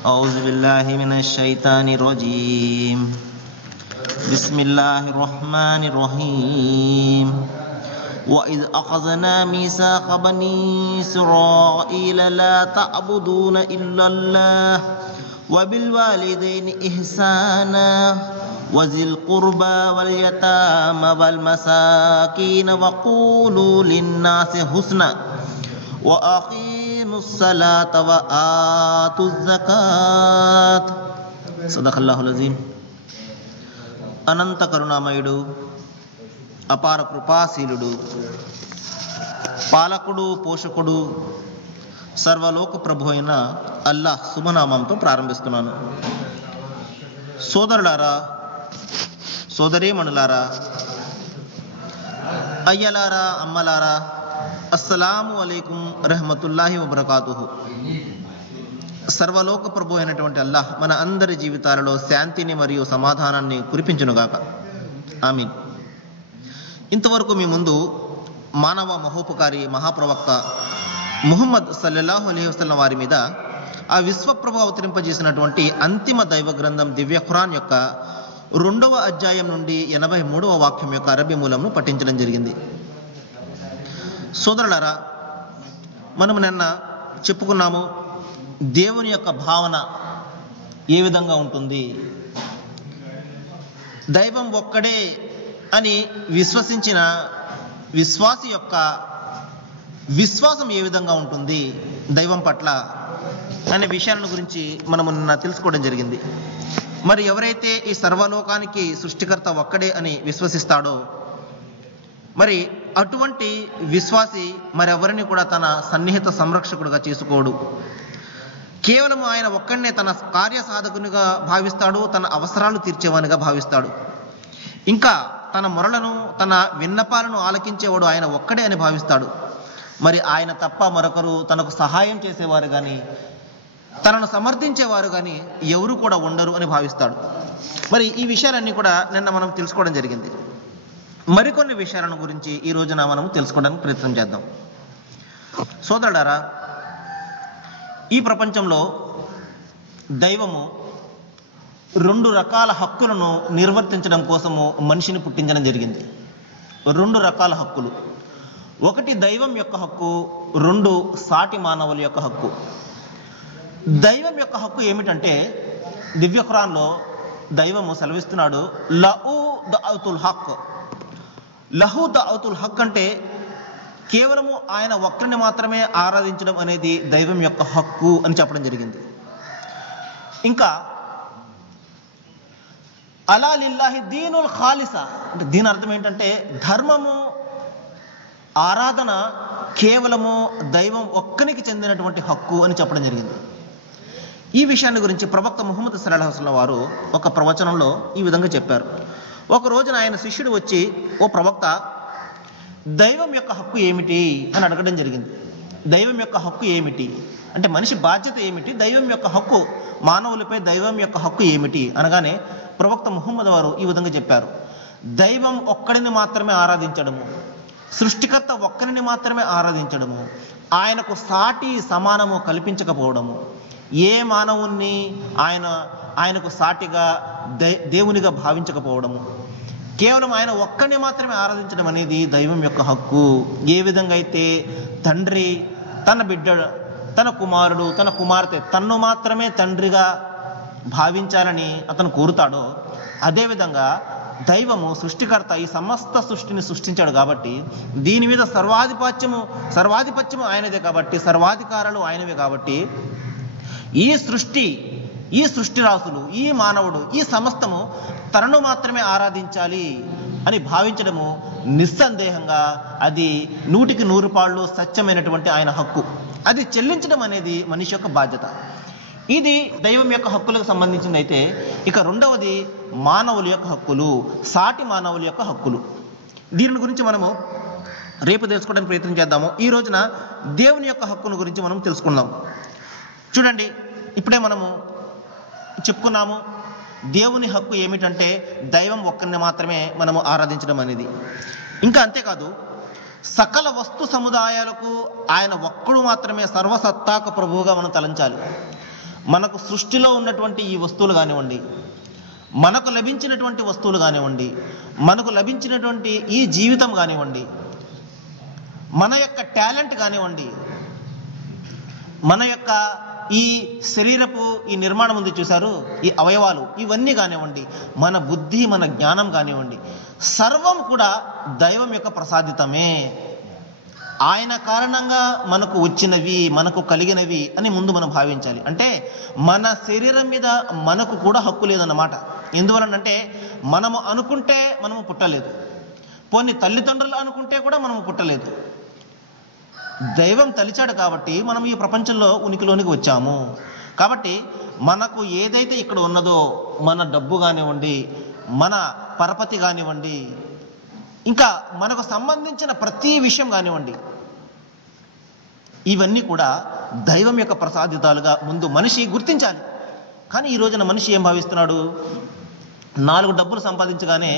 أعوذ بالله من الشيطان الرجيم بسم الله الرحمن الرحيم وإذ أخذنا ميثاق بني إسرائيل لا تعبدون إلا الله وبالوالدين إحسانا وذي القربى واليتامى والمساكين وقولوا للناس حسنا وأقيموا الصلاة وآتوا الزكاة صدق الله العظيم. అనంత కరుణామయుడు, అపార కృపాశీలుడు, పాలకుడు, పోషకుడు, సర్వలోక ప్రభు అయిన అల్లాహ్ శుభనామంతో ప్రారంభిస్తున్నాను. సోదరులారా, సోదరీమణులారా, అయ్యలారా, అమ్మలారా, అస్సలాము అలైకుం రహమతుల్లాహి వబరకాతుహు. సర్వలోక ప్రభు అయినటువంటి అల్లాహ్ మన అందరి జీవితాలలో శాంతిని మరియు సమాధానాన్ని కురిపించునుగాక. ఆమీన్. ఇంతవరకు మీ ముందు మానవ మహోపకారి మహాప్రవక్త ముహమ్మద్ సల్లల్లాహు అలైహి వసల్లం వారి మీద ఆ విశ్వప్రభు అవతరింపజేసినటువంటి అంతిమ దైవ గ్రంథం దివ్య ఖురాన్ యొక్క 2వ అధ్యాయం నుండి 83వ వాక్యం యొక్క అరబీ మూలంను పఠించడం జరిగింది. సోదరులారా, మనం నిన్న చెప్పుకున్నాము దేవుని యొక్క భావన ఏ విధంగా ఉంటుంది, దైవం ఒక్కడే అని విశ్వసించిన విశ్వాసి యొక్క విశ్వాసం ఏ విధంగా ఉంటుంది దైవం పట్ల అనే విషయాల గురించి మనము నిన్న తెలుసుకోవడం జరిగింది. మరి ఎవరైతే ఈ సర్వలోకానికి సృష్టికర్త ఒక్కడే అని విశ్వసిస్తాడో, మరి అటువంటి విశ్వాసి మరెవరిని కూడా తన సన్నిహిత సంరక్షకుడుగా చేసుకోడు. కేవలం ఆయన ఒక్కడనే తన కార్యసాధకునిగా భావిస్తాడు, తన అవసరాలు తీర్చేవానిగా భావిస్తాడు. ఇంకా తన మొరలను, తన విన్నపాలను ఆలకించేవాడు ఆయన ఒక్కడే అని భావిస్తాడు. మరి ఆయన తప్ప మరొకరు తనకు సహాయం చేసేవారు కానీ, తనను సమర్థించేవారు కానీ ఎవరు కూడా ఉండరు అని భావిస్తాడు. మరి ఈ విషయాలన్నీ కూడా నిన్న మనం తెలుసుకోవడం జరిగింది. మరికొన్ని విషయాలను గురించి ఈ రోజున మనం తెలుసుకోవడానికి ప్రయత్నం చేద్దాం. సోదరులారా, ఈ ప్రపంచంలో దైవము 2 రకాల హక్కులను నిర్వర్తించడం కోసము మనిషిని పుట్టించడం జరిగింది. 2 రకాల హక్కులు. ఒకటి దైవం యొక్క హక్కు, 2 సాటి మానవుల యొక్క హక్కు. దైవం యొక్క హక్కు ఏమిటంటే, దివ్య ఖురాన్లో దైవము సెలవిస్తున్నాడు, లహు దఅతుల్ హక్. లహు దఅతుల్ హక్ అంటే కేవలము ఆయన ఒక్కరిని మాత్రమే ఆరాధించడం అనేది దైవం యొక్క హక్కు అని చెప్పడం జరిగింది. ఇంకా అలా లిల్లాహి దీనుల్ ఖాలిస అంటే దీని అర్థం ఏంటంటే, ధర్మము, ఆరాధన కేవలము దైవం ఒక్కనికి చెందినటువంటి హక్కు అని చెప్పడం జరిగింది. ఈ విషయాన్ని గురించి ప్రవక్త ముహమ్మద్ సల్లల్లాహు అలైహి వసల్లం వారు ఒక ప్రవచనంలో ఈ విధంగా చెప్పారు. ఒక రోజున ఆయన శిష్యుడు వచ్చి, ఓ ప్రవక్త, దైవం యొక్క హక్కు ఏమిటి అని అడగడం జరిగింది. దైవం యొక్క హక్కు ఏమిటి అంటే, మనిషి బాధ్యత ఏమిటి, దైవం యొక్క హక్కు, మానవులపై దైవం యొక్క హక్కు ఏమిటి అనగానే ప్రవక్త ముహమ్మద్ వారు ఈ విధంగా చెప్పారు, దైవం ఒక్కడిని మాత్రమే ఆరాధించడము, సృష్టికర్త ఒక్కరిని మాత్రమే ఆరాధించడము, ఆయనకు సాటి సమానము కల్పించకపోవడము, ఏ మానవుణ్ణి ఆయనకు సాటిగా దేవునిగా భావించకపోవడము, కేవలం ఆయన ఒక్కడిని మాత్రమే ఆరాధించడం అనేది దైవం యొక్క హక్కు. ఏ విధంగా అయితే తండ్రి తన బిడ్డ, తన కుమారుడు, తన కుమార్తె తన్ను మాత్రమే తండ్రిగా భావించాలని అతను కోరుతాడో, అదేవిధంగా దైవము సృష్టికర్త ఈ సమస్త సృష్టిని సృష్టించాడు కాబట్టి, దీని మీద సర్వాధిపత్యము ఆయనదే కాబట్టి, సర్వాధికారాలు ఆయనవే కాబట్టి, ఈ సృష్టి రాసులు, ఈ మానవుడు, ఈ సమస్తము తనను మాత్రమే ఆరాధించాలి అని భావించడము నిస్సందేహంగా అది 100కి 100 పాళ్ళు సత్యమైనటువంటి ఆయన హక్కు. అది చెల్లించడం అనేది మనిషి యొక్క బాధ్యత. ఇది దైవం యొక్క హక్కులకు సంబంధించింది. అయితే ఇక రెండవది మానవుల యొక్క హక్కులు, సాటి మానవుల యొక్క హక్కులు. దీని గురించి మనము రేపు తెలుసుకోవడానికి ప్రయత్నం చేద్దాము. ఈ రోజున దేవుని యొక్క హక్కును గురించి మనం తెలుసుకుందాం. చూడండి, ఇప్పుడే మనము చెప్పుకున్నాము దేవుని హక్కు ఏమిటంటే దైవం ఒక్కరిని మాత్రమే మనము ఆరాధించడం అనేది. ఇంకా అంతేకాదు, సకల వస్తు సముదాయాలకు ఆయన ఒక్కడు మాత్రమే సర్వసత్తాక ప్రభువుగా మనం తలంచాలి. మనకు సృష్టిలో ఉన్నటువంటి ఈ వస్తువులు కానివ్వండి, మనకు లభించినటువంటి వస్తువులు కానివ్వండి, మనకు లభించినటువంటి ఈ జీవితం కానివ్వండి, మన యొక్క టాలెంట్ కానివ్వండి, మన యొక్క ఈ శరీరపు ఈ నిర్మాణం ఉంది చూశారు, ఈ అవయవాలు ఇవన్నీ కానివ్వండి, మన బుద్ధి, మన జ్ఞానం కానివ్వండి, సర్వం కూడా దైవం యొక్క ప్రసాదితమే. ఆయన కారణంగా మనకు వచ్చినవి, మనకు కలిగినవి అని ముందు మనం భావించాలి. అంటే మన శరీరం మీద మనకు కూడా హక్కు లేదన్నమాట. ఎందువలనంటే మనము అనుకుంటే మనము పుట్టలేదు, పోనీ తల్లిదండ్రులు అనుకుంటే కూడా మనము పుట్టలేదు. దైవం తలిచాడు కాబట్టి మనం ఈ ప్రపంచంలో ఉనికిలోనికి వచ్చాము. కాబట్టి మనకు ఏదైతే ఇక్కడ ఉన్నదో, మన డబ్బు కానివ్వండి, మన పరపతి కానివ్వండి, ఇంకా మనకు సంబంధించిన ప్రతి విషయం కానివ్వండి, ఇవన్నీ కూడా దైవం యొక్క ప్రసాదితాలుగా ముందు మనిషి గుర్తించాలి. కానీ ఈ రోజున మనిషి ఏం భావిస్తున్నాడు? 4 డబ్బులు సంపాదించగానే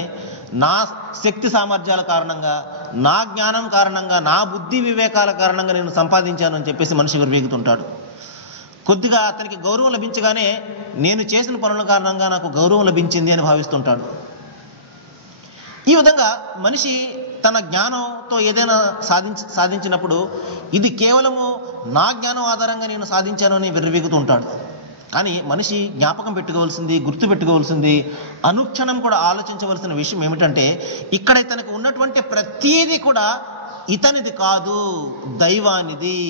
నా శక్తి సామర్థ్యాల కారణంగా, నా జ్ఞానం కారణంగా, నా బుద్ధి వివేకాల కారణంగా నేను సంపాదించాను అని చెప్పేసి మనిషి విర్వేగుతుంటాడు. కొద్దిగా అతనికి గౌరవం లభించగానే నేను చేసిన పనుల కారణంగా నాకు గౌరవం లభించింది అని భావిస్తుంటాడు. ఈ విధంగా మనిషి తన జ్ఞానంతో ఏదైనా సాధించినప్పుడు ఇది కేవలము నా జ్ఞానం ఆధారంగా నేను సాధించాను అని విర్రవీగుతూ ఉంటాడు. కానీ మనిషి జ్ఞాపకం పెట్టుకోవాల్సింది, గుర్తు పెట్టుకోవాల్సింది, అనుక్షణం కూడా ఆలోచించవలసిన విషయం ఏమిటంటే, ఇక్కడ ఇతనికి ఉన్నటువంటి ప్రతీది కూడా ఇతనిది కాదు, దైవానిది.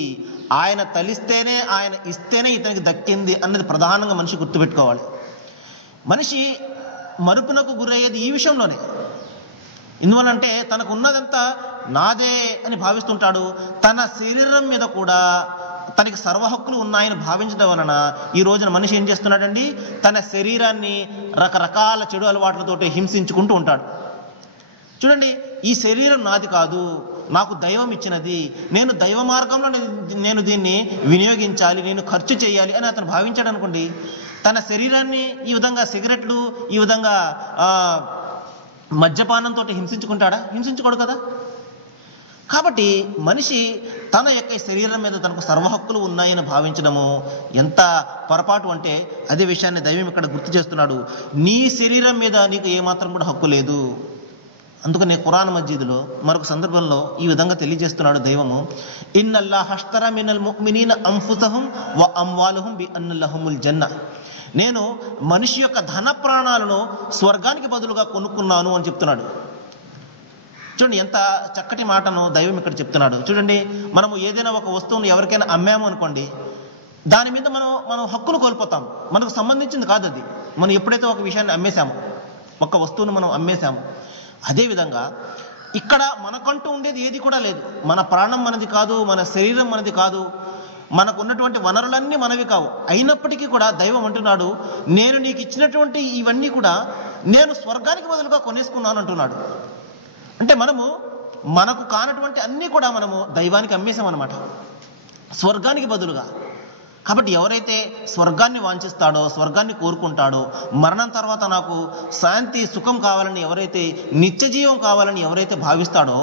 ఆయన తలిస్తేనే, ఆయన ఇస్తేనే ఇతనికి దక్కింది అన్నది ప్రధానంగా మనిషి గుర్తుపెట్టుకోవాలి. మనిషి మరుపునకు గురయ్యేది ఈ విషయంలోనే. ఎందువలంటే తనకు ఉన్నదంతా నాదే అని భావిస్తుంటాడు. తన శరీరం మీద కూడా తనకి సర్వహక్కులు ఉన్నాయని భావించడం వలన ఈ రోజున మనిషి ఏం చేస్తున్నాడండి? తన శరీరాన్ని రకరకాల చెడు అలవాట్లతోటి హింసించుకుంటూ ఉంటాడు. చూడండి, ఈ శరీరం నాది కాదు, నాకు దైవం ఇచ్చినది, నేను దైవ మార్గంలో నేను దీన్ని వినియోగించాలి, నేను ఖర్చు చేయాలి అని అతను భావించాడు అనుకోండి. తన శరీరాన్ని ఈ విధంగా సిగరెట్లు, ఈ విధంగా మద్యపానంతో హింసించుకుంటాడా? హింసించుకోడు కదా. కాబట్టి మనిషి తన యొక్క శరీరం మీద తనకు సర్వహక్కులు ఉన్నాయని భావించడము ఎంత పొరపాటు అంటే, అదే విషయాన్ని దైవం ఇక్కడ గుర్తు చేస్తున్నాడు. నీ శరీరం మీద నీకు ఏమాత్రం కూడా హక్కు లేదు. అందుకనే ఖురాన్ మజీదులో మరొక సందర్భంలో ఈ విధంగా తెలియజేస్తున్నాడు దైవము, ఇన్నల్లాహ అష్తరా మినల్ ముഅ్మినీన అంఫుసహుం వ అమ్వాలహుం బి అన్న లహుముల్ జన్న. నేను మనిషి యొక్క ధన ప్రాణాలను స్వర్గానికి బదులుగా కొనుక్కున్నాను అని చెప్తున్నాడు. చూడండి, ఎంత చక్కటి మాటను దైవం ఇక్కడ చెప్తున్నాడు. చూడండి, మనము ఏదైనా ఒక వస్తువును ఎవరికైనా అమ్మాము అనుకోండి, దాని మీద మనం హక్కును కోల్పోతాం. మనకు సంబంధించింది కాదు అది. మనం ఎప్పుడైతే ఒక విషయాన్ని అమ్మేశాము, ఒక వస్తువును మనం అమ్మేశాము, అదేవిధంగా ఇక్కడ మనకంటూ ఉండేది ఏది కూడా లేదు. మన ప్రాణం మనది కాదు, మన శరీరం మనది కాదు, మనకు ఉన్నటువంటి వనరులన్నీ మనవి కావు. అయినప్పటికీ కూడా దైవం అంటున్నాడు, నేను నీకు ఇచ్చినటువంటి ఇవన్నీ కూడా నేను స్వర్గానికి బదులుగా కొనేసుకున్నాను అంటున్నాడు. అంటే మనకు కానటువంటి అన్నీ కూడా మనము దైవానికి అమ్మేశామన్నమాట, స్వర్గానికి బదులుగా. కాబట్టి ఎవరైతే స్వర్గాన్ని వాంఛిస్తాడో, స్వర్గాన్ని కోరుకుంటాడో, మరణం తర్వాత నాకు శాంతి సుఖం కావాలని ఎవరైతే, నిత్య జీవం కావాలని ఎవరైతే భావిస్తాడో,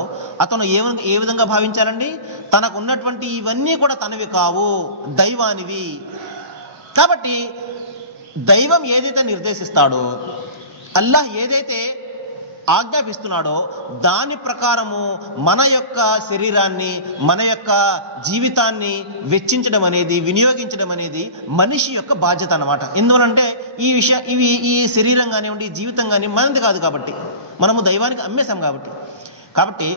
అతను ఏ విధంగా భావించాలండి? తనకు ఉన్నటువంటి ఇవన్నీ కూడా తనవి కావు, దైవానివి. కాబట్టి దైవం ఏదైతే నిర్దేశిస్తాడో, అల్లాహ్ ఏదైతే ఆజ్ఞాపిస్తున్నాడో దాని ప్రకారము మన యొక్క శరీరాన్ని, మన యొక్క జీవితాన్ని వెచ్చించడం అనేది, వినియోగించడం అనేది మనిషి యొక్క బాధ్యత అన్నమాట. ఎందువలంటే ఈ శరీరం కానివ్వండి, జీవితం కానీ మనది కాదు కాబట్టి, మనము దైవానికి అమ్మేశాం కాబట్టి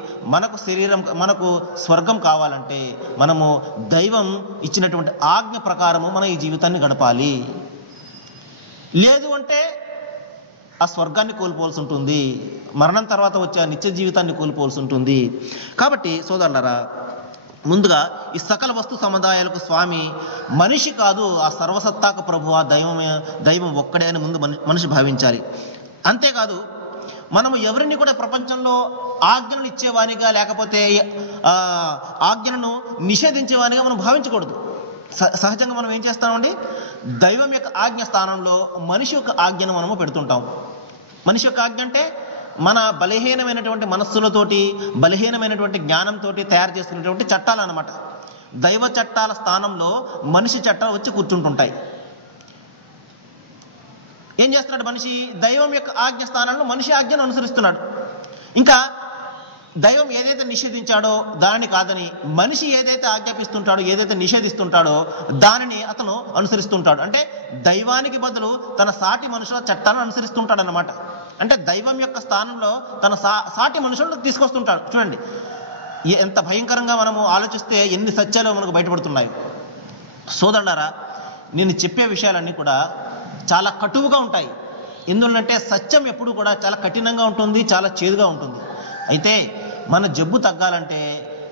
మనకు స్వర్గం కావాలంటే మనము దైవం ఇచ్చినటువంటి ఆజ్ఞ ప్రకారము మన ఈ జీవితాన్ని గడపాలి. లేదు అంటే ఆ స్వర్గాన్ని కోల్పోవాల్సి ఉంటుంది, మరణం తర్వాత వచ్చే ఆ నిత్య జీవితాన్ని కోల్పోవాల్సి ఉంటుంది. కాబట్టి సోదరులారా, ముందుగా ఈ సకల వస్తు సముదాయాలకు స్వామి మనిషి కాదు, ఆ సర్వసత్తాక ప్రభు, ఆ దైవం ఒక్కడే అని ముందు మనిషి భావించాలి. అంతేకాదు, మనము ఎవరిని కూడా ప్రపంచంలో ఆజ్ఞలను ఇచ్చేవానిగా, లేకపోతే ఆజ్ఞలను నిషేధించేవానిగా మనం భావించకూడదు. సహజంగా మనం ఏం చేస్తామండి? దైవం యొక్క ఆజ్ఞ స్థానంలో మనిషి యొక్క ఆజ్ఞను మనము పెడుతుంటాం. మనిషి యొక్క ఆజ్ఞ అంటే మన బలహీనమైనటువంటి మనస్సులతోటి, బలహీనమైనటువంటి జ్ఞానంతో తయారు చేసుకునేటువంటి చట్టాలు అన్నమాట. దైవ చట్టాల స్థానంలో మనిషి చట్టాలు వచ్చి కూర్చుంటుంటాయి. ఏం చేస్తున్నాడు మనిషి? దైవం యొక్క ఆజ్ఞ స్థానంలో మనిషి ఆజ్ఞను అనుసరిస్తున్నాడు. ఇంకా దైవం ఏదైతే నిషేధించాడో దానిని కాదని మనిషి ఏదైతే ఆజ్ఞాపిస్తుంటాడో, ఏదైతే నిషేధిస్తుంటాడో దానిని అతను అనుసరిస్తుంటాడు. అంటే దైవానికి బదులు తన సాటి మనుషుల చట్టాలను అనుసరిస్తుంటాడు అన్నమాట. అంటే దైవం యొక్క స్థానంలో తన సాటి మనుషులను తీసుకొస్తుంటాడు. చూడండి ఎంత భయంకరంగా మనము ఆలోచిస్తే ఎన్ని సత్యాలు మనకు బయటపడుతున్నాయి. సోదరులారా, నేను చెప్పే విషయాలన్నీ కూడా చాలా కటువుగా ఉంటాయి. ఎందుకంటే సత్యం ఎప్పుడు కూడా చాలా కఠినంగా ఉంటుంది, చాలా చేదుగా ఉంటుంది. అయితే మన జబ్బు తగ్గాలంటే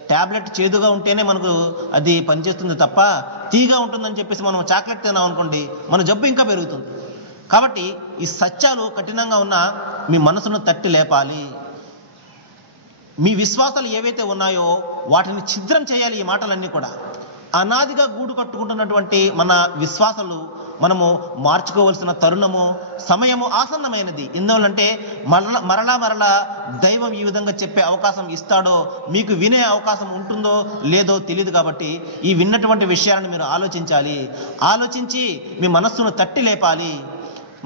ట్యాబ్లెట్ చేదుగా ఉంటేనే మనకు అది పనిచేస్తుంది తప్ప తీగా ఉంటుందని చెప్పేసి మనం చాక్లెట్ తిన్నాం అనుకోండి, మన జబ్బు ఇంకా పెరుగుతుంది. కాబట్టి ఈ సత్యాలు కఠినంగా ఉన్నా మీ మనసును తట్టి లేపాలి. మీ విశ్వాసాలు ఏవైతే ఉన్నాయో వాటిని ఛిద్రం చేయాలి. ఈ మాటలన్నీ కూడా అనాదిగా గూడు కట్టుకుంటున్నటువంటి మన విశ్వాసాలు మనము మార్చుకోవలసిన తరుణము, సమయము ఆసన్నమైనది. ఎందువల్లంటే మరలా దైవం ఈ విధంగా చెప్పే అవకాశం ఇస్తాడో, మీకు వినే అవకాశం ఉంటుందో లేదో తెలియదు. కాబట్టి ఈ విన్నటువంటి విషయాలను మీరు ఆలోచించాలి. ఆలోచించి మీ మనస్సును తట్టి లేపాలి.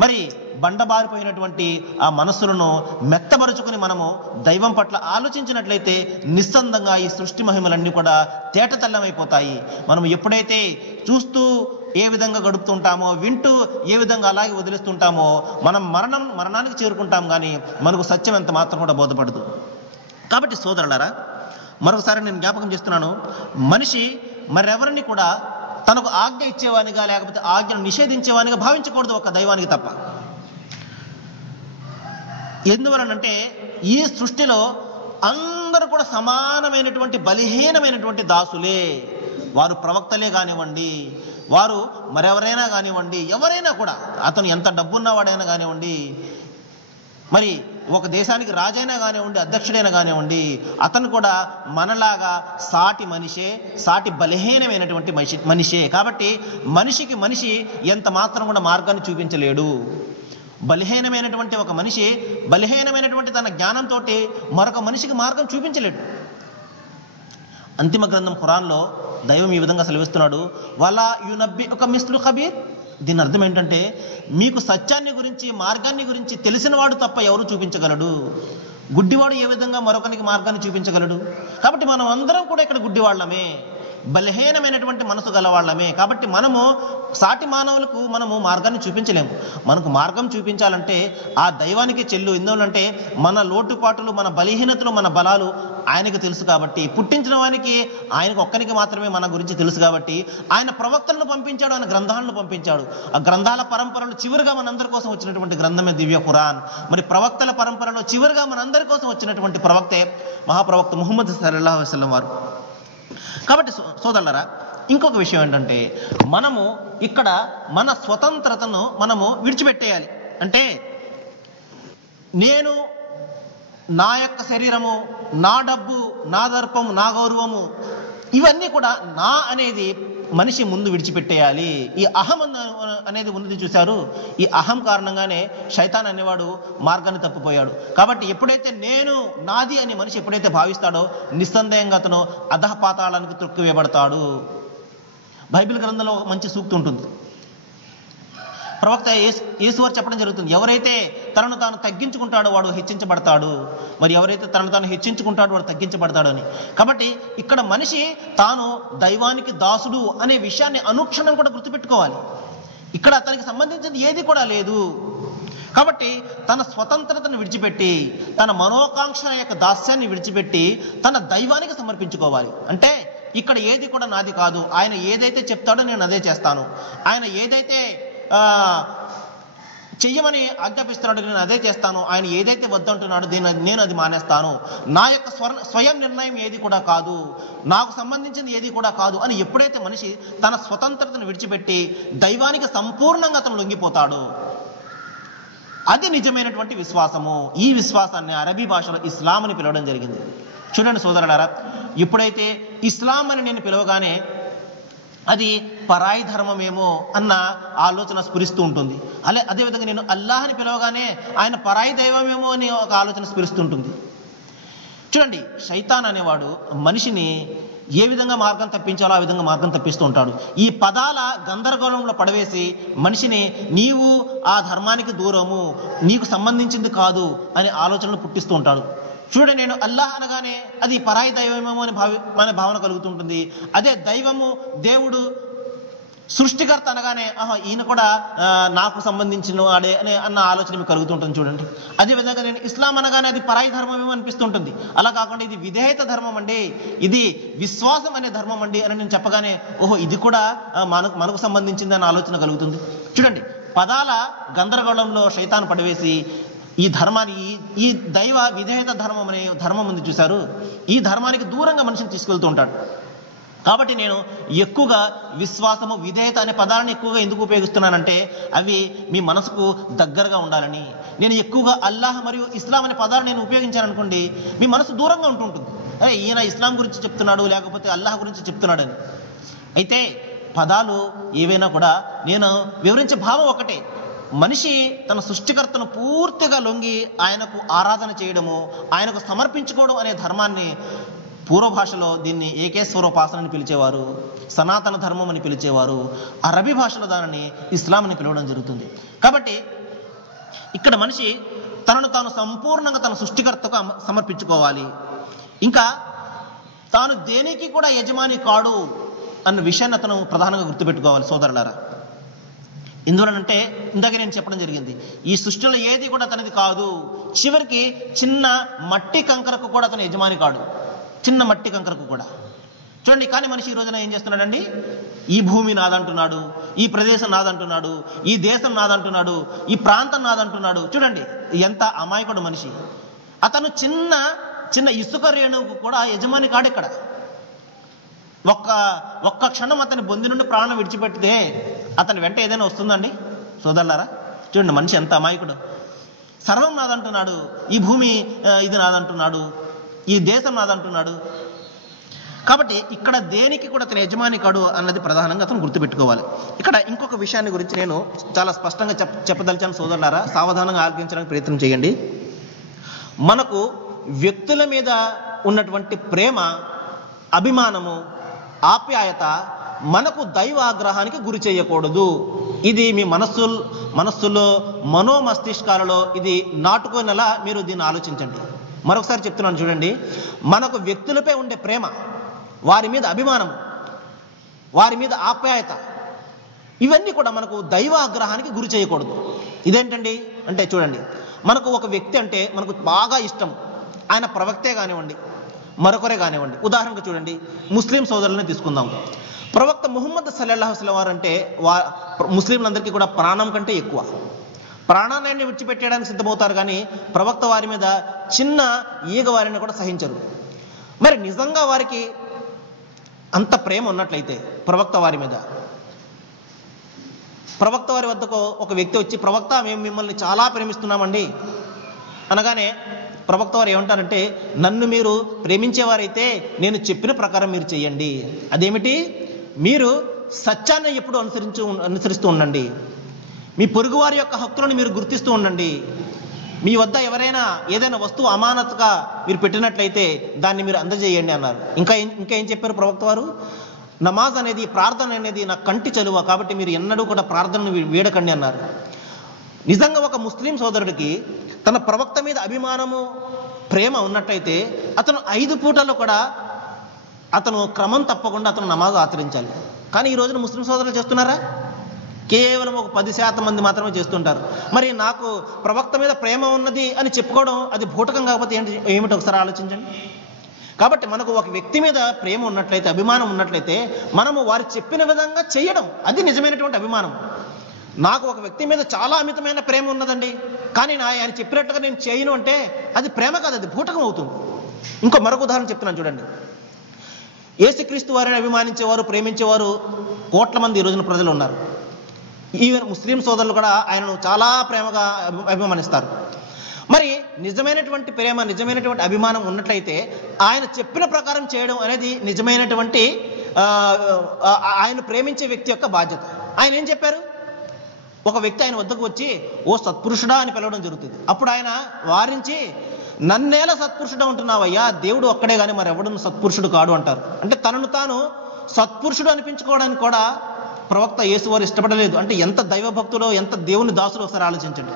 మరి బండబారిపోయినటువంటి ఆ మనస్సులను మెత్తబరుచుకుని మనము దైవం పట్ల ఆలోచించినట్లయితే నిస్సందంగా ఈ సృష్టి మహిమలన్నీ కూడా తేటతెల్లమైపోతాయి. మనం ఎప్పుడైతే చూస్తూ ఏ విధంగా గడుపుతుంటామో, వింటూ ఏ విధంగా అలాగే వదిలేస్తుంటామో మనం మరణానికి చేరుకుంటాం. కానీ మనకు సత్యం ఎంత మాత్రం కూడా బోధపడదు. కాబట్టి సోదరులారా, మరొకసారి నేను జ్ఞాపకం చేస్తున్నాను, మనిషి మరెవరిని కూడా తనకు ఆజ్ఞ ఇచ్చేవానిగా లేకపోతే ఆజ్ఞను నిషేధించేవానిగా భావించకూడదు, ఒక దైవానికి తప్ప. ఎందువలనంటే ఈ సృష్టిలో అందరూ కూడా సమానమైనటువంటి బలహీనమైనటువంటి దాసులే. వారు ప్రవక్తలే కానివ్వండి, వారు మరెవరైనా కానివ్వండి, ఎవరైనా కూడా, అతను ఎంత డబ్బున్నవాడైనా కానివ్వండి, మరి ఒక దేశానికి రాజైనా కానివ్వండి, అధ్యక్షుడైనా కానివ్వండి, అతను కూడా మనలాగా సాటి మనిషే, సాటి బలహీనమైనటువంటి మనిషే. కాబట్టి మనిషికి మనిషి ఎంత మాత్రం కూడా మార్గాన్ని చూపించలేడు. బలహీనమైనటువంటి ఒక మనిషి బలహీనమైనటువంటి తన జ్ఞానంతో మరొక మనిషికి మార్గం చూపించలేడు. అంతిమ గ్రంథం ఖురాన్లో దైవం ఈ విధంగా సెలవిస్తున్నాడు, వలా యునబ్బి ఒక మిస్లు ఖబీర్. దీని అర్థం ఏంటంటే, మీకు సత్యాన్ని గురించి, మార్గాన్ని గురించి తెలిసిన వాడు తప్ప ఎవరు చూపించగలడు? గుడ్డివాడు ఏ విధంగా మరొకరికి మార్గాన్ని చూపించగలడు? కాబట్టి మనం అందరం కూడా ఇక్కడ గుడ్డివాళ్ళమే, బలహీనమైనటువంటి మనసు గలవాళ్ళమే. కాబట్టి మనము సాటి మానవులకు మనము మార్గాన్ని చూపించలేము. మనకు మార్గం చూపించాలంటే ఆ దైవానికి చెల్లు. ఎందుకంటే మన లోటుపాటులు, మన బలహీనతలు, మన బలాలు ఆయనకు తెలుసు. కాబట్టి పుట్టించిన వానికి ఆయనకు ఒక్కరికి మాత్రమే మన గురించి తెలుసు. కాబట్టి ఆయన ప్రవక్తలను పంపించాడు, ఆయన గ్రంథాలను పంపించాడు. ఆ గ్రంథాల పరంపరలో చివరిగా మనందరి కోసం వచ్చినటువంటి గ్రంథమే దివ్య ఖురాన్. మరి ప్రవక్తల పరంపరలో చివరిగా మనందరి కోసం వచ్చినటువంటి ప్రవక్తే మహాప్రవక్త ముహమ్మద్ సల్లల్లాహు అలైహి వసల్లం వారు. కాబట్టి సోదరులారా, ఇంకొక విషయం ఏంటంటే, మనము ఇక్కడ మన స్వతంత్రతను మనము విడిచిపెట్టేయాలి. అంటే నేను, నా యొక్క శరీరము, నా డబ్బు, నా దర్పము, నా గౌరవము, ఇవన్నీ కూడా నా అనేది మనిషి ముందు విడిచిపెట్టేయాలి. ఈ అహం అనేది ఉన్నది చూశారు, ఈ అహం కారణంగానే శైతాన్ అనేవాడు మార్గాన్ని తప్పిపోయాడు. కాబట్టి ఎప్పుడైతే నేను, నాది అని మనిషి ఎప్పుడైతే భావిస్తాడో నిస్సందేహంగా అతను అధఃపాతాళానికి త్రొక్కివేయబడతాడు. బైబిల్ గ్రంథంలో మంచి సూక్తి ఉంటుంది. ప్రవక్త యేసువారు చెప్పడం జరుగుతుంది, ఎవరైతే తనను తాను తగ్గించుకుంటాడో వాడు హెచ్చించబడతాడు, మరి ఎవరైతే తనను తాను హెచ్చించుకుంటాడో వాడు తగ్గించబడతాడు అని. కాబట్టి ఇక్కడ మనిషి తాను దైవానికి దాసుడు అనే విషయాన్ని అనుక్షణం కూడా గుర్తుపెట్టుకోవాలి. ఇక్కడ అతనికి సంబంధించింది ఏది కూడా లేదు. కాబట్టి తన స్వతంత్రతను విడిచిపెట్టి, తన మనోకాంక్ష యొక్క దాస్యాన్ని విడిచిపెట్టి తన దైవానికి సమర్పించుకోవాలి. అంటే ఇక్కడ ఏది కూడా నాది కాదు, ఆయన ఏదైతే చెప్తాడో నేను అదే చేస్తాను, ఆయన ఏదైతే చెయ్యమని ఆజ్ఞాపిస్తున్నాడు నేను అదే చేస్తాను, ఆయన ఏదైతే వద్దంటున్నాడో నేను అది మానేస్తాను, నా యొక్క స్వయం నిర్ణయం ఏది కూడా కాదు, నాకు సంబంధించింది ఏది కూడా కాదు అని ఎప్పుడైతే మనిషి తన స్వతంత్రతను విడిచిపెట్టి దైవానికి సంపూర్ణంగా అతను లొంగిపోతాడు, అది నిజమైనటువంటి విశ్వాసము. ఈ విశ్వాసాన్ని అరబీ భాషలో ఇస్లాం అని పిలవడం జరిగింది. చూడండి సోదరులారా, ఎప్పుడైతే ఇస్లాం అని నేను పిలవగానే అది పరాయి ధర్మమేమో అన్న ఆలోచన స్ఫురిస్తూ ఉంటుంది. అదేవిధంగా నేను అల్లాహ్ని పిలవగానే ఆయన పరాయి దైవమేమో అని ఒక ఆలోచన స్ఫురిస్తుంటుంది. చూడండి, శైతాన్ అనేవాడు మనిషిని ఏ విధంగా మార్గం తప్పించాలో ఆ విధంగా మార్గం తప్పిస్తూ ఉంటాడు. ఈ పదాల గందరగోళంలో పడవేసి మనిషిని నీవు ఆ ధర్మానికి దూరము, నీకు సంబంధించింది కాదు అనే ఆలోచనలు పుట్టిస్తూ ఉంటాడు. చూడండి, నేను అల్లాహ్ అనగానే అది పరాయి దైవమేమో అనే భావన కలుగుతుంటుంది. అదే దైవము, దేవుడు, సృష్టికర్త అనగానే ఈయన కూడా నాకు సంబంధించిన వాడే అన్న ఆలోచన మీకు కలుగుతుంటుంది. చూడండి, అదేవిధంగా నేను ఇస్లాం అనగానే అది పరాయి ధర్మమేమో అనిపిస్తుంటుంది. అలా కాకుండా ఇది విధేయత ధర్మం అండి, ఇది విశ్వాసం అనే ధర్మం అండి అని నేను చెప్పగానే ఇది కూడా మనకు సంబంధించింది అనే ఆలోచన కలుగుతుంది. చూడండి, పదాల గందరగోళంలో శైతాను పడివేసి ఈ ధర్మాన్ని, ఈ దైవ విధేయత ధర్మం అనే ధర్మం ఉంది చూశారు, ఈ ధర్మానికి దూరంగా మనిషిని తీసుకెళ్తూ ఉంటాడు. కాబట్టి నేను ఎక్కువగా విశ్వాసము, విధేయత అనే పదాలను ఎక్కువగా ఎందుకు ఉపయోగిస్తున్నానంటే అవి మీ మనసుకు దగ్గరగా ఉండాలని. నేను ఎక్కువగా అల్లాహ్ మరియు ఇస్లాం అనే పదాలు నేను ఉపయోగించాను అనుకోండి, మీ మనసు దూరంగా ఉంటుంటుంది. ఈయన ఇస్లాం గురించి చెప్తున్నాడు, లేకపోతే అల్లాహ్ గురించి చెప్తున్నాడని. అయితే పదాలు ఏవైనా కూడా నేను వివరించే భావం ఒకటే. మనిషి తన సృష్టికర్తను పూర్తిగా లొంగి ఆయనకు ఆరాధన చేయడము, ఆయనకు సమర్పించుకోవడం అనే ధర్మాన్ని పూర్వ భాషలో దీన్ని ఏకేశ్వరోపాసన అని పిలిచేవారు, సనాతన ధర్మం అని పిలిచేవారు. అరబీ భాషలో దానిని ఇస్లాం అని పిలవడం జరుగుతుంది. కాబట్టి ఇక్కడ మనిషి తనను తాను సంపూర్ణంగా తన సృష్టికర్తకు సమర్పించుకోవాలి. ఇంకా తాను దేనికి కూడా యజమాని కాడు అన్న విషయాన్ని అతను ప్రధానంగా గుర్తుపెట్టుకోవాలి సోదరులారా. ఎందువలనంటే ఇందాక నేను చెప్పడం జరిగింది, ఈ సృష్టిలో ఏది కూడా తనది కాదు. చివరికి చిన్న మట్టి కంకరకు కూడా అతను యజమాని కాడు, చిన్న మట్టి కంకరకు కూడా. చూడండి, కానీ మనిషి ఈ రోజున ఏం చేస్తున్నాడండి, ఈ భూమి నాదంటున్నాడు, ఈ ప్రదేశం నాదంటున్నాడు, ఈ దేశం నాదంటున్నాడు, ఈ ప్రాంతం నాదంటున్నాడు. చూడండి ఎంత అమాయకుడు మనిషి. అతను చిన్న చిన్న ఇసుక రేణువుకు కూడా యజమాని కాడు. ఇక్కడ ఒక్క క్షణం అతని బొంది నుండి ప్రాణం విడిచిపెట్టితే అతని వెంట ఏదైనా వస్తుందండి సోదరులారా? చూడండి, మనిషి ఎంత అమాయకుడు. సర్వం నాదంటున్నాడు, ఈ భూమి ఇది నాదంటున్నాడు, ఈ దేశం నాదంటున్నాడు. కాబట్టి ఇక్కడ దేనికి కూడా అతను యజమాని కాడు అన్నది ప్రధానంగా అతను గుర్తుపెట్టుకోవాలి. ఇక్కడ ఇంకొక విషయాన్ని గురించి నేను చాలా స్పష్టంగా చెప్పదలిచాను సోదరులారా, సావధానంగా ఆలోచించడానికి ప్రయత్నం చేయండి. మనకు వ్యక్తుల మీద ఉన్నటువంటి ప్రేమ, అభిమానము, ఆప్యాయత మనకు దైవాగ్రహానికి గురి చేయకూడదు. ఇది మీ మనస్సులో మనోమస్తిష్కాలలో ఇది నాటుకునేలా మీరు దీన్ని ఆలోచించండి. మరొకసారి చెప్తున్నాను చూడండి, మనకు వ్యక్తులపై ఉండే ప్రేమ, వారి మీద అభిమానం, వారి మీద ఆప్యాయత, ఇవన్నీ కూడా మనకు దైవాగ్రహానికి గురి చేయకూడదు. ఇదేంటండి అంటే చూడండి, మనకు ఒక వ్యక్తి అంటే మనకు బాగా ఇష్టం, ఆయన ప్రవక్తే కానివ్వండి, మరొకరే కానివ్వండి. ఉదాహరణకు చూడండి, ముస్లిం సోదరులని తీసుకుందాం. ప్రవక్త ముహమ్మద్ సల్లల్లాహు అలైహి వసల్లం అంటే ముస్లింలందరికీ కూడా ప్రాణం కంటే ఎక్కువ, ప్రాణాన్ని విడిచిపెట్టడానికి సిద్ధమవుతారు. కానీ ప్రవక్త వారి మీద చిన్న ఈగ వారిని కూడా సహించరు. మరి నిజంగా వారికి అంత ప్రేమ ఉన్నట్లయితే ప్రవక్త వారి మీద, ప్రవక్త వారి వద్దకు ఒక వ్యక్తి వచ్చి, ప్రవక్త మేము మిమ్మల్ని చాలా ప్రేమిస్తున్నామండి అనగానే ప్రవక్త వారు ఏమంటారంటే, నన్ను మీరు ప్రేమించేవారైతే నేను చెప్పిన ప్రకారం మీరు చేయండి. అదేమిటి, మీరు సత్యాన్ని ఎప్పుడు అనుసరిస్తూ ఉండండి, మీ పొరుగు వారి యొక్క హక్కులను మీరు గుర్తిస్తూ ఉండండి, మీ వద్ద ఎవరైనా ఏదైనా వస్తువు అమానతుగా మీరు పెట్టినట్లయితే దాన్ని మీరు అందజేయండి అన్నారు. ఇంకా ఏం చెప్పారు ప్రవక్త వారు, నమాజ్ అనేది, ప్రార్థన అనేది నా కంటి చలువ, కాబట్టి మీరు ఎన్నడూ కూడా ప్రార్థనను వీడకండి అన్నారు. నిజంగా ఒక ముస్లిం సోదరుడికి తన ప్రవక్త మీద అభిమానము, ప్రేమ ఉన్నట్లయితే అతను 5 పూటల్లో కూడా అతను క్రమం తప్పకుండా అతను నమాజ్ ఆచరించాలి. కానీ ఈ రోజున ముస్లిం సోదరులు చేస్తున్నారా? కేవలం ఒక 10% మంది మాత్రమే చేస్తుంటారు. మరి నాకు ప్రవక్త మీద ప్రేమ ఉన్నది అని చెప్పుకోవడం అది భూటకం కాకపోతే ఏమిటి ఒకసారి ఆలోచించండి. కాబట్టి మనకు ఒక వ్యక్తి మీద ప్రేమ ఉన్నట్లయితే, అభిమానం ఉన్నట్లయితే మనము వారు చెప్పిన విధంగా చేయడం, అది నిజమైనటువంటి అభిమానం. నాకు ఒక వ్యక్తి మీద చాలా అమితమైన ప్రేమ ఉన్నదండి, కానీ ఆయన చెప్పినట్టుగా నేను చేయను అంటే అది ప్రేమ కాదు, అది భూటకం అవుతుంది. మరొక ఉదాహరణ చెప్తున్నాను చూడండి. యేసుక్రీస్తు వారిని అభిమానించేవారు, ప్రేమించేవారు కోట్ల మంది ఈ రోజున ప్రజలు ఉన్నారు. ఈవెన్ ముస్లిం సోదరులు కూడా ఆయనను చాలా ప్రేమగా అభిమానిస్తారు. మరి నిజమైనటువంటి ప్రేమ, నిజమైనటువంటి అభిమానం ఉన్నట్లయితే ఆయన చెప్పిన ప్రకారం చేయడం అనేది నిజమైనటువంటి ఆయన ప్రేమించే వ్యక్తి యొక్క బాధ్యత. ఆయన ఏం చెప్పారు, ఒక వ్యక్తి ఆయన వద్దకు వచ్చి ఓ సత్పురుషుడా అని పిలవడం జరుగుతుంది. అప్పుడు ఆయన వారించి, నన్నేలా సత్పురుషుడు అంటున్నావయ్యా, దేవుడు ఒక్కడే కానీ మరి ఎవడు సత్పురుషుడు కాడు అంటారు. అంటే తనను తాను సత్పురుషుడు అనిపించుకోవడానికి కూడా ప్రవక్త యేసు వారు ఇష్టపడలేదు. అంటే ఎంత దైవభక్తుడో, ఎంత దేవుని దాసుడు ఒకసారి ఆలోచించండి.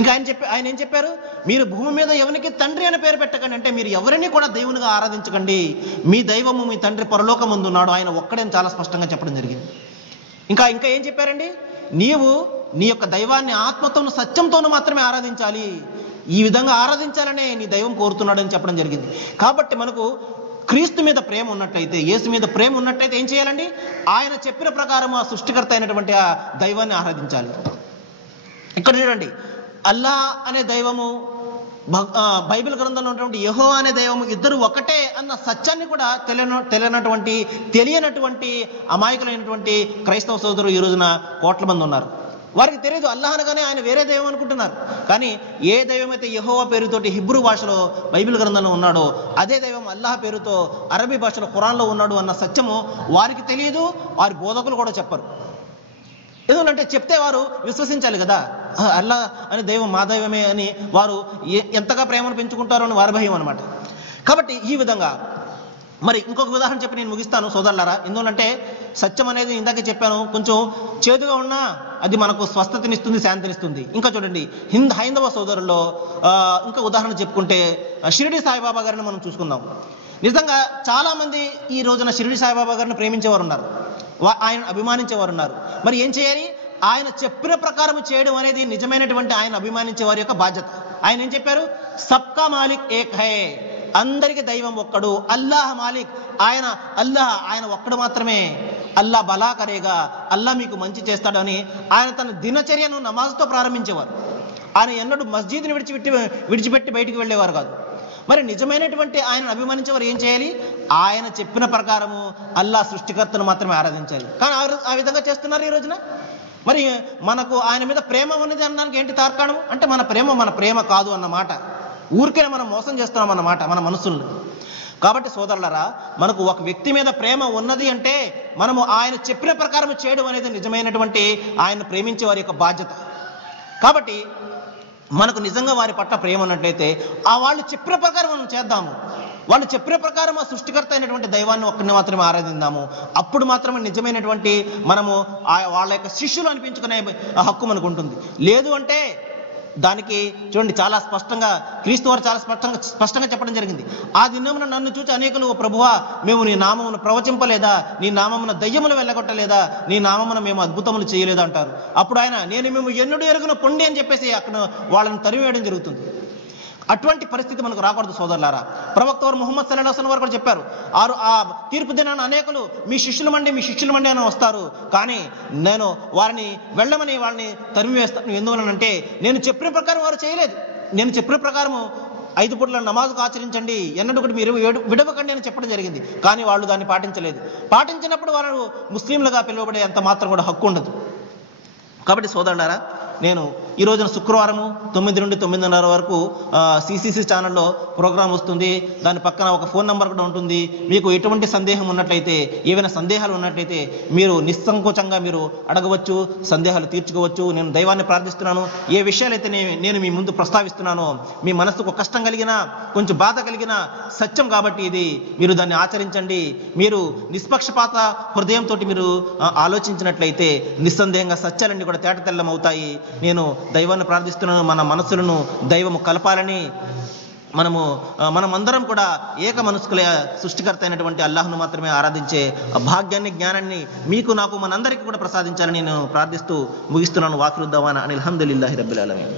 ఇంకా ఆయన ఏం చెప్పారు, మీరు భూమి మీద ఎవరికి తండ్రి అని పేరు పెట్టకండి, అంటే మీరు ఎవరిని కూడా దేవునిగా ఆరాధించకండి, మీ దైవము మీ తండ్రి పరలోకమందు ఉన్నాడు, ఆయన ఒక్కడే చాలా స్పష్టంగా చెప్పడం జరిగింది. ఇంకా ఏం చెప్పారండి, నీవు నీ యొక్క దైవాన్ని ఆత్మతోను సత్యంతోనూ మాత్రమే ఆరాధించాలి, ఈ విధంగా ఆరాధించాలనే నీ దైవం కోరుతున్నాడని చెప్పడం జరిగింది. కాబట్టి మనకు క్రీస్తు మీద ప్రేమ ఉన్నట్లయితే, యేసు మీద ప్రేమ ఉన్నట్లయితే ఏం చేయాలండి, ఆయన చెప్పిన ప్రకారం ఆ సృష్టికర్త అయినటువంటి ఆ దైవాన్ని ఆరాధించాలి. ఇక్కడ చూడండి, అల్లా అనే దైవము, బైబిల్ గ్రంథంలో ఉన్నటువంటి యెహోవా అనే దైవము ఇద్దరు ఒకటే అన్న సత్యాన్ని కూడా తెలియనటువంటి అమాయకులైనటువంటి క్రైస్తవ సోదరులు ఈ రోజున కోట్ల మంది ఉన్నారు. వారికి తెలియదు, అల్లాహ్ అనగానే ఆయన వేరే దైవం అనుకుంటున్నారు. కానీ ఏ దైవం అయితే యెహోవా పేరుతోటి హిబ్రూ భాషలో బైబిల్ గ్రంథంలో ఉన్నాడో అదే దైవం అల్లాహ్ పేరుతో అరబీ భాషలో ఖురాన్లో ఉన్నాడు అన్న సత్యము వారికి తెలియదు, వారి బోధకులు కూడా చెప్పరు. ఎందుకంటే చెప్తే వారు విశ్వసించాలి కదా, అల్లా అనే దైవం మా దైవమే అని వారు ఎంతగా ప్రేమను పెంచుకుంటారో అని వారి భయం అనమాట. కాబట్టి ఈ విధంగా మరి ఇంకొక ఉదాహరణ చెప్పి నేను ముగిస్తాను సోదరులారా. ఎందుకంటే సత్యం అనేది ఇందాకే చెప్పాను, కొంచెం చేదుగా ఉన్నా అది మనకు స్వస్థతనిస్తుంది, శాంతినిస్తుంది. ఇంకా చూడండి, హైందవ సోదరుల్లో ఇంకా ఉదాహరణ చెప్పుకుంటే షిరిడి సాయిబాబా గారిని మనం చూసుకుందాం. నిజంగా చాలామంది ఈ రోజున షిరిడి సాయిబాబా గారిని ప్రేమించేవారు ఉన్నారు, ఆయన అభిమానించేవారు ఉన్నారు. మరి ఏం చేయాలి, ఆయన చెప్పిన ప్రకారం చేయడం అనేది నిజమైనటువంటి ఆయన అభిమానించే వారి యొక్క బాధ్యత. ఆయన ఏం చెప్పారు, సబ్కా మాలిక్ ఏక్ హై, అందరికి దైవం ఒక్కడు, అల్లాహ్ మాలిక్, ఆయన ఒక్కడు మాత్రమే, అల్లా బలా కరేగా, అల్లా మీకు మంచి చేస్తాడు అని ఆయన తన దినచర్యను నమాజ్తో ప్రారంభించేవారు. ఆయన ఎన్నడూ మస్జిద్ని విడిచిపెట్టి బయటికి వెళ్ళేవారు కాదు. మరి నిజమైనటువంటి ఆయనను అభిమానించేవారు ఏం చేయాలి, ఆయన చెప్పిన ప్రకారము అల్లా సృష్టికర్తను మాత్రమే ఆరాధించాలి. కానీ ఆ విధంగా చేస్తున్నారు ఈ రోజున. మరి మనకు ఆయన మీద ప్రేమ ఉన్నది అనడానికి ఏంటి తార్కాణం అంటే, మన ప్రేమ కాదు అన్నమాట, ఊరికే మనం మోసం చేస్తున్నాం అన్నమాట మన మనసుల్ని. కాబట్టి సోదరులారా, మనకు ఒక వ్యక్తి మీద ప్రేమ ఉన్నది అంటే మనము ఆయన చెప్పిన ప్రకారం చేయడం అనేది నిజమైనటువంటి ఆయన ప్రేమించే వారి యొక్క బాధ్యత. కాబట్టి మనకు నిజంగా వారి పట్ల ప్రేమ ఉన్నట్లయితే వాళ్ళు చెప్పిన ప్రకారం మనం చేద్దాము, వాళ్ళు చెప్పిన ప్రకారం ఆ సృష్టికర్త అయినటువంటి దైవాన్ని ఒక్కడిని మాత్రమే ఆరాధిద్దాము. అప్పుడు మాత్రమే నిజమైనటువంటి మనము వాళ్ళ యొక్క శిష్యులు అనిపించుకునే హక్కు మనకు ఉంటుంది. లేదు అంటే దానికి చూడండి, చాలా స్పష్టంగా క్రీస్తు వారు చాలా స్పష్టంగా చెప్పడం జరిగింది. ఆ దినమున నన్ను చూసి అనేకులు, ప్రభువా మేము నీ నామమును ప్రవచింపలేదా, నీ నామమున దయ్యములు వెళ్ళగొట్టలేదా, నీ నామమున మేము అద్భుతములు చేయలేదా అంటారు. అప్పుడు ఆయన, నేను మేము ఎన్నడూ ఎరుగున పొండి అని చెప్పేసి అక్కడ వాళ్ళని తరివేయడం జరుగుతుంది. అటువంటి పరిస్థితి మనకు రాకూడదు సోదరులారా. ప్రవక్త వారు ముహమ్మద్ సల్లల్లాహు అలైహి వసల్లం వారు కూడా చెప్పారు, ఆ తీర్పు దినాన అనేకులు మీ శిష్యుల మండి అని వస్తారు, కానీ నేను వారిని వెళ్ళమని వాళ్ళని తరిమివేస్తాను. ఎందువలనంటే నేను చెప్పిన ప్రకారం వారు చేయలేదు. నేను చెప్పిన ప్రకారము 5 పూట్ల నమాజుకు ఆచరించండి, ఎన్నడూ ఒకటి మీరు విడవకండి అని చెప్పడం జరిగింది. కానీ వాళ్ళు దాన్ని పాటించలేదు. పాటించినప్పుడు వారు ముస్లింలుగా పిలువబడే అంత మాత్రం కూడా హక్కు ఉండదు. కాబట్టి సోదరులారా, నేను ఈ రోజున శుక్రవారము 9 నుండి 9:30 వరకు సిసిసి ఛానల్లో ప్రోగ్రాం వస్తుంది. దాని పక్కన ఒక ఫోన్ నెంబర్ కూడా ఉంటుంది. మీకు ఎటువంటి సందేహం ఉన్నట్లయితే, ఏవైనా సందేహాలు ఉన్నట్లయితే మీరు నిస్సంకోచంగా మీరు అడగవచ్చు, సందేహాలు తీర్చుకోవచ్చు. నేను దైవాన్ని ప్రార్థిస్తున్నాను. ఏ విషయాలైతే నేను మీ ముందు ప్రస్తావిస్తున్నానో, మీ మనసుకు కష్టం కలిగినా, కొంచెం బాధ కలిగినా, సత్యం కాబట్టి ఇది మీరు దాన్ని ఆచరించండి. మీరు నిష్పక్షపాత హృదయంతో మీరు ఆలోచించినట్లయితే నిస్సందేహంగా సత్యాలన్నీ కూడా తేటతెల్లం అవుతాయి. నేను దైవాన్ని ప్రార్థిస్తున్నాను, మన మనసులను దైవము కలపాలని, మనమందరం కూడా ఏక మనస్కుల సృష్టికర్త అయినటువంటి అల్లాహ్ను మాత్రమే ఆరాధించే భాగ్యాన్ని, జ్ఞానాన్ని మీకు, నాకు, మనందరికీ కూడా ప్రసాదించాలని నేను ప్రార్థిస్తూ ముగిస్తున్నాను. వాకిరుద్దావానా అనిల్ హమ్దులిల్లాహి రబ్బిల్ ఆలమీన్.